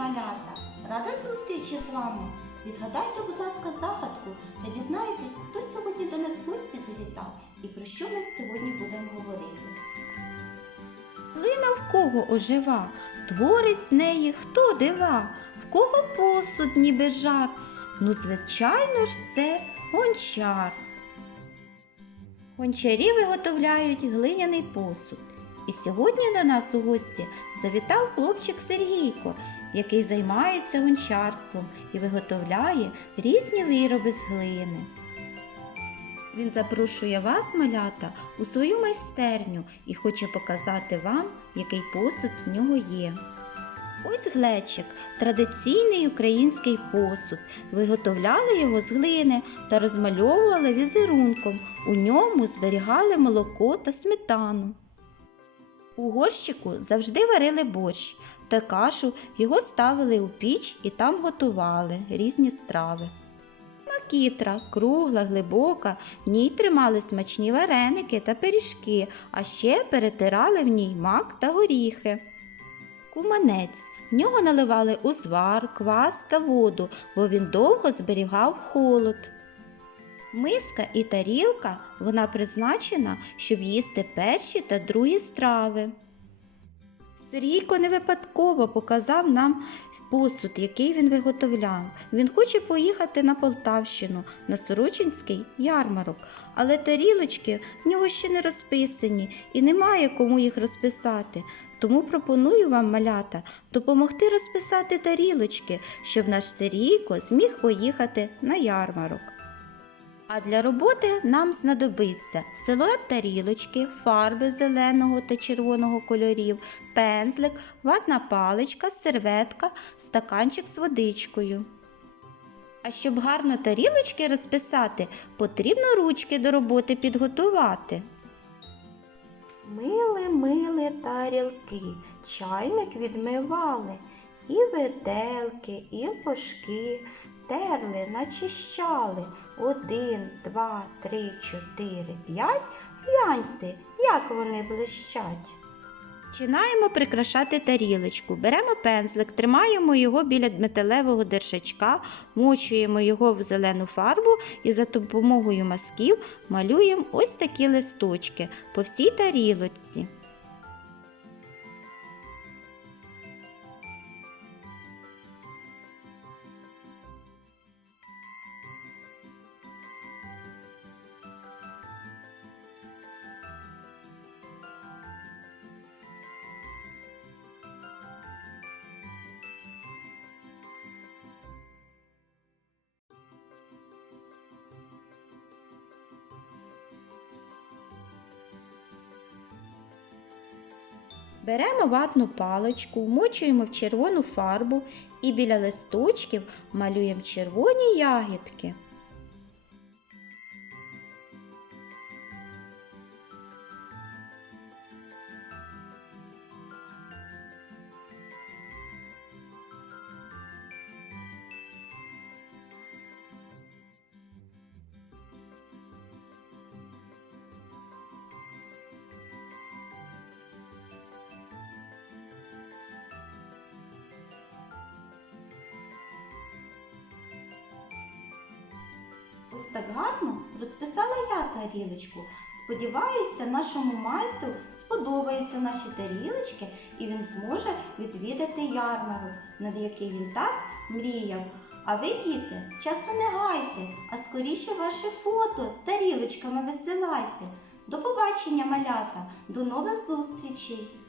малята! Рада зустрічі з вами! Відгадайте, будь ласка, загадку та дізнайтесь, хто сьогодні до нас в гості завітав і про що ми сьогодні будемо говорити. Глина в кого ожива, творить з неї хто дива, в кого посуд ніби жар. Ну, звичайно ж, це гончар. Гончарі виготовляють глиняний посуд. І сьогодні до нас у гості завітав хлопчик Сергійко, який займається гончарством і виготовляє різні вироби з глини. Він запрошує вас, малята, у свою майстерню і хоче показати вам, який посуд в нього є. Ось глечик традиційний український посуд. Виготовляли його з глини та розмальовували візерунком. У ньому зберігали молоко та сметану. У горщику завжди варили борщ та кашу, його ставили у піч і там готували різні страви. Макітра, кругла, глибока, в ній тримали смачні вареники та пиріжки, а ще перетирали в ній мак та горіхи. Куманець. В нього наливали узвар, квас та воду, бо він довго зберігав холод. Миска і тарілка вона призначена, щоб їсти перші та другі страви. Сергійко не випадково показав нам посуд, який він виготовляв. Він хоче поїхати на Полтавщину на Сорочинський ярмарок, але тарілочки в нього ще не розписані і немає кому їх розписати. Тому пропоную вам, малята, допомогти розписати тарілочки, щоб наш Сергійко зміг поїхати на ярмарок. А для роботи нам знадобиться силует тарілочки, фарби зеленого та червоного кольорів, пензлик, ватна паличка, серветка, стаканчик з водичкою. А щоб гарно тарілочки розписати, потрібно ручки до роботи підготувати. Мили, мили тарілки, чайник відмивали, і виделки, і ложки, терли, начищали. Один, два, три, чотири, п'ять. Гляньте, як вони блищать. Починаємо прикрашати тарілочку. Беремо пензлик, тримаємо його біля металевого держачка, мочуємо його в зелену фарбу і за допомогою мазків малюємо ось такі листочки по всій тарілочці. Беремо ватну паличку, вмочуємо в червону фарбу і біля листочків малюємо червоні ягідки. Ось так гарно розписала я тарілочку. Сподіваюся, нашому майстру сподобаються наші тарілочки і він зможе відвідати ярмарок, над який він так мріяв. А ви, діти, часу не гайте, а скоріше ваше фото з тарілочками висилайте. До побачення, малята, до нових зустрічей!